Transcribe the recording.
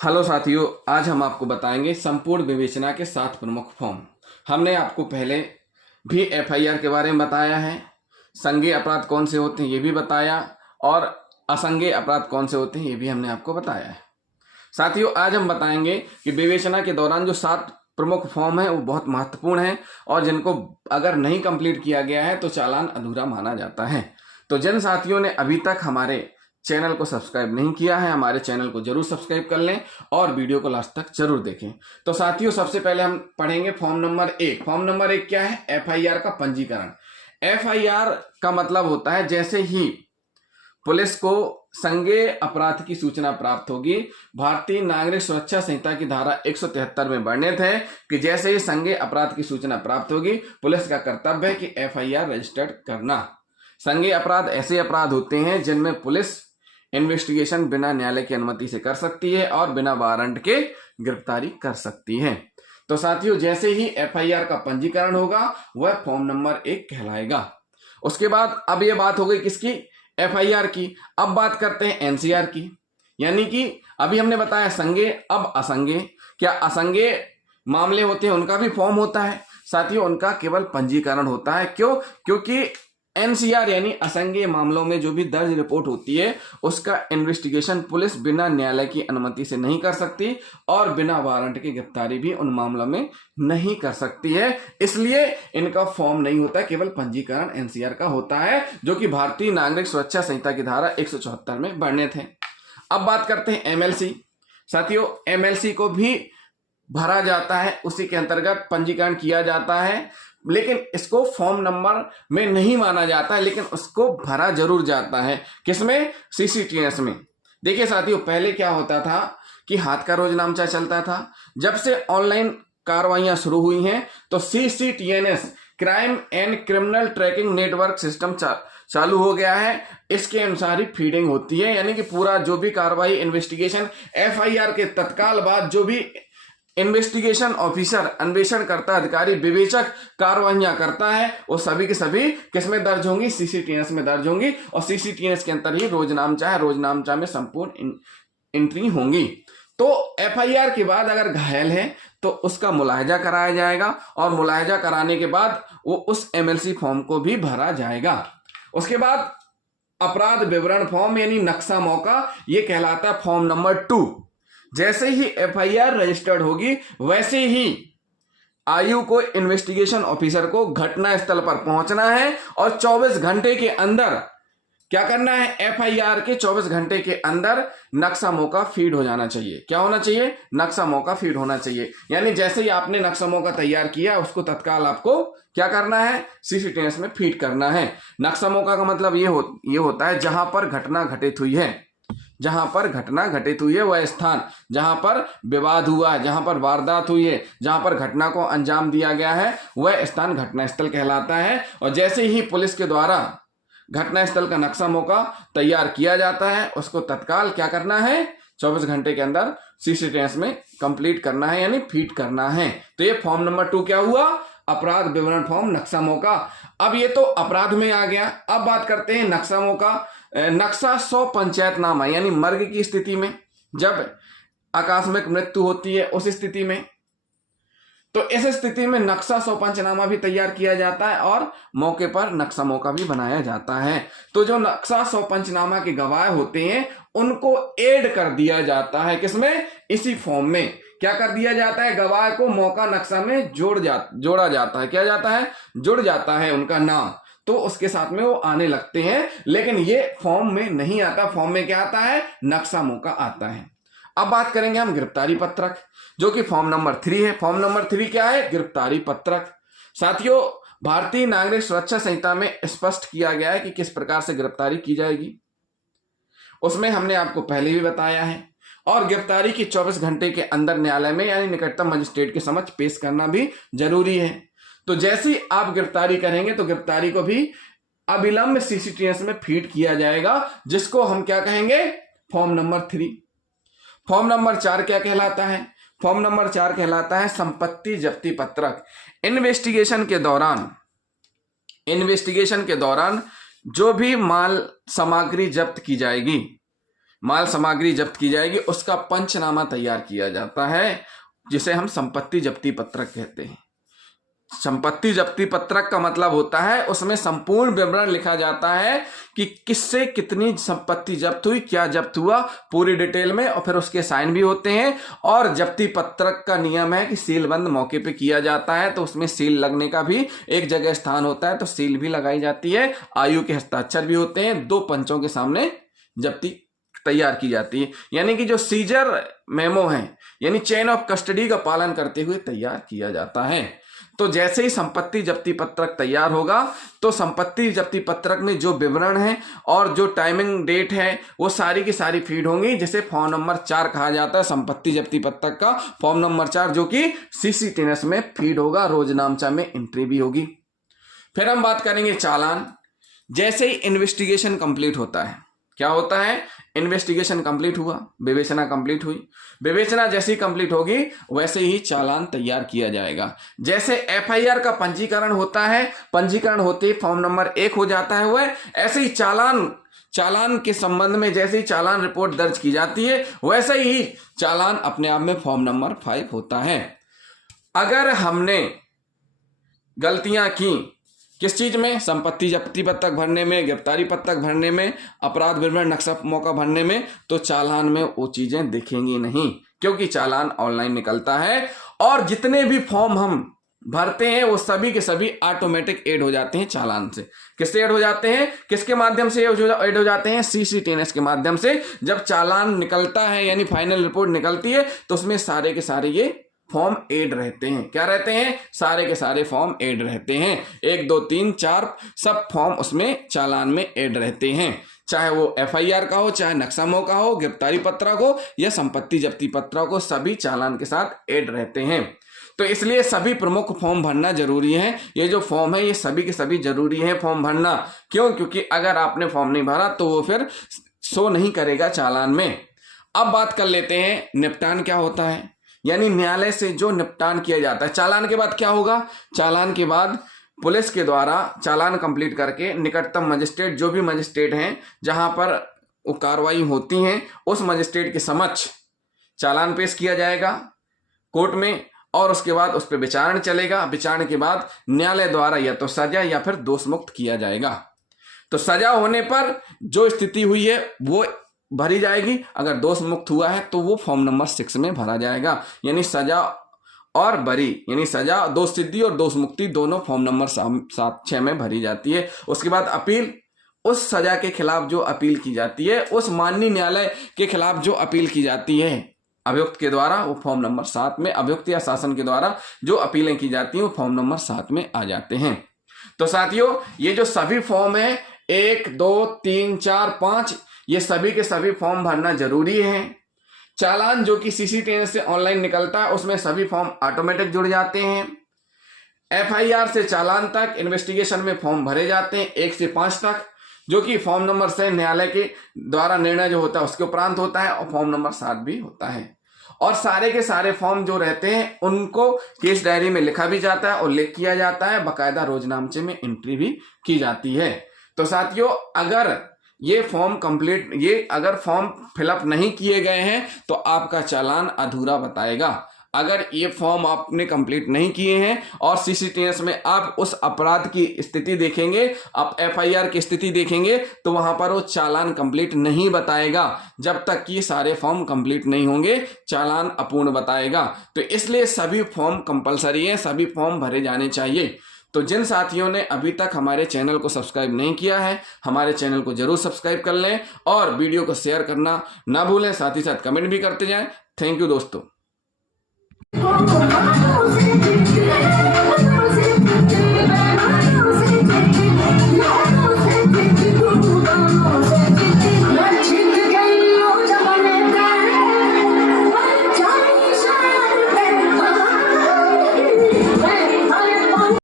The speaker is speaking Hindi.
हेलो साथियों, आज हम आपको बताएंगे संपूर्ण विवेचना के 7 प्रमुख फॉर्म। हमने आपको पहले भी एफआईआर के बारे में बताया है, संज्ञेय अपराध कौन से होते हैं ये भी बताया, और असंज्ञेय अपराध कौन से होते हैं ये भी हमने आपको बताया है। साथियों, आज हम बताएंगे कि विवेचना के दौरान जो 7 प्रमुख फॉर्म है वो बहुत महत्वपूर्ण है और जिनको अगर नहीं कंप्लीट किया गया है तो चालान अधूरा माना जाता है। तो जिन साथियों ने अभी तक हमारे चैनल को सब्सक्राइब नहीं किया है, हमारे चैनल को जरूर सब्सक्राइब कर लें और वीडियो को लास्ट तक जरूर देखें। तो साथियों, सबसे पहले हम पढ़ेंगे फॉर्म नंबर 1। फॉर्म नंबर 1 क्या है? एफआईआर का पंजीकरण। एफआईआर का मतलब होता है जैसे ही पुलिस को संज्ञेय अपराध की सूचना प्राप्त होगी, भारतीय नागरिक सुरक्षा संहिता की धारा 173 में वर्णित है कि जैसे ही संज्ञेय अपराध की सूचना प्राप्त होगी, पुलिस का कर्तव्य है कि एफआईआर रजिस्टर्ड करना। संज्ञेय अपराध ऐसे अपराध होते हैं जिनमें पुलिस इन्वेस्टिगेशन बिना न्यायालय की अनुमति से कर सकती है और बिना वारंट के गिरफ्तारी कर सकती है। तो साथियों, जैसे ही एफआईआर का पंजीकरण होगा वह फॉर्म नंबर 1 कहलाएगा। उसके बाद अब यह बात हो गई किसकी? एफआईआर की। अब बात करते हैं एनसीआर की, यानी कि अभी हमने बताया संज्ञेय, अब असंज्ञेय। क्या असंज्ञेय मामले होते हैं उनका भी फॉर्म होता है? साथियों, उनका केवल पंजीकरण होता है। क्यों? क्योंकि एनसीआर यानी असंज्ञेय मामलों में जो भी दर्ज रिपोर्ट होती है उसका इन्वेस्टिगेशन पुलिस बिना न्यायालय की अनुमति से नहीं कर सकती और बिना वारंट की गिरफ्तारी भी उन मामलों में नहीं कर सकती है, इसलिए इनका फॉर्म नहीं होता, केवल पंजीकरण एनसीआर का होता है, जो कि भारतीय नागरिक सुरक्षा संहिता की धारा 174 में वर्णित है। अब बात करते हैं एमएलसी। साथियों, एमएलसी को भी भरा जाता है, उसी के अंतर्गत पंजीकरण किया जाता है, लेकिन इसको फॉर्म नंबर में नहीं माना जाता है, लेकिन उसको भरा जरूर जाता है। किसमें? सीसीटीएनएस में। देखिए साथियों, पहले क्या होता था कि हाथ का रोज नामचा चलता था। जब से ऑनलाइन कार्रवाइयां शुरू हुई हैं तो CCTNS crime and criminal tracking network system चालू हो गया है। इसके अनुसार ही फीडिंग होती है, यानी कि पूरा जो भी कार्रवाई, इन्वेस्टिगेशन, एफआईआर के तत्काल बाद जो भी इन्वेस्टिगेशन ऑफिसर, अन्वेषण करता अधिकारी, विवेचक कार्रवाइयां करता है, वो सभी के सभी किसमें दर्ज होंगी? सीसीटीएनएस में दर्ज होंगी और सीसीटीएनएस के अंतर ही रोजनामचा है, रोजनामचा में संपूर्ण एंट्री होंगी। तो एफआईआर के बाद अगर घायल है तो उसका मुलाहिजा कराया जाएगा और मुलाहिजा कराने के बाद वो उस एमएलसी फॉर्म को भी भरा जाएगा। उसके बाद अपराध विवरण फॉर्म यानी नक्शा मौका, ये कहलाता है फॉर्म नंबर 2। जैसे ही एफआईआर रजिस्टर्ड होगी वैसे ही आयु को, इन्वेस्टिगेशन ऑफिसर को घटना स्थल पर पहुंचना है और 24 घंटे के अंदर क्या करना है? एफआईआर के 24 घंटे के अंदर नक्शा मौका फीड हो जाना चाहिए। क्या होना चाहिए? नक्शा मौका फीड होना चाहिए। यानी जैसे ही आपने नक्शा मौका तैयार किया उसको तत्काल आपको क्या करना है? सीसीटीएनएस में फीड करना है। नक्शा मौका का मतलब ये होता है जहां पर घटना घटित हुई है, जहां पर घटना घटित हुई है वह स्थान, जहां पर विवाद हुआ है, जहां पर वारदात हुई है, जहां पर घटना को अंजाम दिया गया है, वह स्थान घटनास्थल कहलाता है। और जैसे ही पुलिस के द्वारा घटनास्थल का नक्शा मौका तैयार किया जाता है उसको तत्काल क्या करना है? 24 घंटे के अंदर सीसीटीएनएस में कंप्लीट करना है, यानी फीड करना है। तो ये फॉर्म नंबर 2 क्या हुआ? अपराध विवरण फॉर्म, नक्शा मौका। अब ये तो अपराध में आ गया। अब बात करते हैं नक्शा मौका। नक्शा 100 पंचायतनामा यानी मर्ग की स्थिति में, जब आकस्मिक मृत्यु होती है उस स्थिति में, तो इस स्थिति में नक्शा 100 पंचनामा भी तैयार किया जाता है और मौके पर नक्शा मौका भी बनाया जाता है। तो जो नक्शा 100 पंचनामा के गवाह होते हैं उनको ऐड कर दिया जाता है। किसमें? इसी फॉर्म में। क्या कर दिया जाता है? गवाह को मौका नक्शा में जोड़ा जाता है। क्या जाता है? जुड़ जाता है उनका नाम, तो उसके साथ में वो आने लगते हैं। लेकिन ये फॉर्म में नहीं आता। फॉर्म में क्या आता है? नक्शा मौका आता है। अब बात करेंगे हम गिरफ्तारी पत्रक, जो कि फॉर्म नंबर 3 है। फॉर्म नंबर 3 क्या है? गिरफ्तारी पत्रक। साथियों, भारतीय नागरिक सुरक्षा संहिता में स्पष्ट किया गया है कि किस प्रकार से गिरफ्तारी की जाएगी। उसमें हमने आपको पहले भी बताया है। और गिरफ्तारी की 24 घंटे के अंदर न्यायालय में यानी निकटतम मजिस्ट्रेट के समक्ष पेश करना भी जरूरी है। तो जैसे ही आप गिरफ्तारी करेंगे तो गिरफ्तारी को भी अविलंब सीसीटीएनएस में फीड किया जाएगा, जिसको हम क्या कहेंगे? Form number 3। फॉर्म नंबर 4 क्या कहलाता है? फॉर्म नंबर 4 कहलाता है संपत्ति जब्ती पत्रक। इन्वेस्टिगेशन के दौरान जो भी माल सामग्री जब्त की जाएगी माल सामग्री जब्त की जाएगी उसका पंचनामा तैयार किया जाता है, जिसे हम संपत्ति जब्ती पत्रक कहते हैं। संपत्ति जब्ती पत्रक का मतलब होता है उसमें संपूर्ण विवरण लिखा जाता है कि किससे कितनी संपत्ति जब्त हुई, क्या जब्त हुआ, पूरी डिटेल में, और फिर उसके साइन भी होते हैं। और जब्ती पत्रक का नियम है कि सीलबंद मौके पे किया जाता है, तो उसमें सील लगने का भी एक जगह स्थान होता है, तो सील भी लगाई जाती है, आयु के हस्ताक्षर भी होते हैं, 2 पंचों के सामने जब्ती तैयार की जाती है। यानी कि जो सीजर मेमो है यानी चेन ऑफ कस्टडी का पालन करते हुए तैयार किया जाता है। तो जैसे ही संपत्ति जब्ती पत्रक तैयार होगा तो संपत्ति जब्ती पत्रक में जो विवरण है और जो टाइमिंग डेट है वो सारी की सारी फीड होंगी, जिसे फॉर्म नंबर 4 कहा जाता है। संपत्ति जब्ती पत्रक का फॉर्म नंबर 4 जो कि सीसीटीएनएस में फीड होगा, रोजनामचा में एंट्री भी होगी। फिर हम बात करेंगे चालान। जैसे ही इन्वेस्टिगेशन कंप्लीट होता है, क्या होता है, इन्वेस्टिगेशन कंप्लीट हुआ, विवेचना कंप्लीट हुई, विवेचना जैसी कंप्लीट होगी वैसे ही चालान तैयार किया जाएगा। जैसे एफआईआर का पंजीकरण होता है, पंजीकरण होते ही फॉर्म नंबर 1 हो जाता है, वह ऐसे ही चालान के संबंध में जैसे ही चालान रिपोर्ट दर्ज की जाती है वैसे ही चालान अपने आप में फॉर्म नंबर 5 होता है। अगर हमने गलतियां की किस चीज में, संपत्ति जब्ती पत्रक भरने में, गिरफ्तारी पत्रक भरने में, अपराध विवरण नक्शा मौका भरने में, तो चालान में वो चीजें दिखेंगी नहीं, क्योंकि चालान ऑनलाइन निकलता है। और जितने भी फॉर्म हम भरते हैं वो सभी के सभी ऑटोमेटिक ऐड हो जाते हैं चालान से। किससे ऐड हो जाते हैं, किसके माध्यम से ऐड हो जाते हैं, सीसीटीएनएस के माध्यम से। जब चालान निकलता है यानी फाइनल रिपोर्ट निकलती है तो उसमें सारे के सारे ये फॉर्म ऐड रहते हैं। क्या रहते हैं, सारे के सारे फॉर्म ऐड रहते हैं, 1 2 3 4 सब फॉर्म उसमें चालान में ऐड रहते हैं, चाहे वो एफआईआर का हो, चाहे नक्शा का हो, गिरफ्तारी पत्रक हो या संपत्ति जब्ती पत्रक हो, सभी चालान के साथ ऐड रहते हैं। तो इसलिए सभी प्रमुख फॉर्म भरना जरूरी है। ये जो फॉर्म है ये सभी के सभी जरूरी है फॉर्म भरना। क्यों, क्योंकि अगर आपने फॉर्म नहीं भरा तो वो फिर शो नहीं करेगा चालान में। अब बात कर लेते हैं निपटान क्या होता है, यानी न्यायालय से जो निपटान किया जाता है। चालान के बाद क्या होगा, चालान के बाद पुलिस के द्वारा चालान कंप्लीट करके निकटतम मजिस्ट्रेट, जो भी मजिस्ट्रेट हैं जहां पर वो कार्रवाई होती हैं, उस मजिस्ट्रेट के समक्ष चालान पेश किया जाएगा कोर्ट में, और उसके बाद उस पर विचारण चलेगा। विचारण के बाद न्यायालय द्वारा या तो सजा या फिर दोष मुक्त किया जाएगा। तो सजा होने पर जो स्थिति हुई है वो भरी जाएगी, अगर दोष मुक्त हुआ है तो वो फॉर्म नंबर 6 में भरा जाएगा। यानी सजा और बरी, यानी सजा, दोष सिद्धि और दोष मुक्ति दोनों फॉर्म नंबर 7-6 में भरी जाती है। उसके बाद अपील, उस सजा के खिलाफ जो अपील की जाती है, उस माननीय न्यायालय के खिलाफ जो अपील की जाती है अभियुक्त के द्वारा, वो फॉर्म नंबर 7 में, अभियुक्त या शासन के द्वारा जो अपीलें की जाती हैं वो फॉर्म नंबर 7 में आ जाते हैं। तो साथियों, ये जो सभी फॉर्म है 1 2 3 4 5, ये सभी के सभी फॉर्म भरना जरूरी है। चालान जो कि सीसीटीएनएस से ऑनलाइन निकलता है उसमें सभी फॉर्म ऑटोमेटिक जुड़ जाते हैं। एफआईआर से चालान तक इन्वेस्टिगेशन में फॉर्म भरे जाते हैं 1 से 5 तक, जो कि फॉर्म नंबर से न्यायालय के द्वारा निर्णय जो होता है उसके उपरांत होता है, और फॉर्म नंबर 7 भी होता है। और सारे के सारे फॉर्म जो रहते हैं उनको केस डायरी में लिखा भी जाता है और लिख किया जाता है, बाकायदा रोजनामचे में एंट्री भी की जाती है। तो साथियों, अगर ये फॉर्म कंप्लीट, ये अगर फॉर्म फिलअप नहीं किए गए हैं तो आपका चालान अधूरा बताएगा। अगर ये फॉर्म आपने कंप्लीट नहीं किए हैं और सीसीटीएनएस में आप उस अपराध की स्थिति देखेंगे, आप एफआईआर की स्थिति देखेंगे, तो वहां पर वो चालान कंप्लीट नहीं बताएगा। जब तक कि सारे फॉर्म कंप्लीट नहीं होंगे चालान अपूर्ण बताएगा। तो इसलिए सभी फॉर्म कंपलसरी है, सभी फॉर्म भरे जाने चाहिए। तो जिन साथियों ने अभी तक हमारे चैनल को सब्सक्राइब नहीं किया है, हमारे चैनल को जरूर सब्सक्राइब कर लें और वीडियो को शेयर करना ना भूलें, साथ ही साथ कमेंट भी करते जाएं। थैंक यू दोस्तों।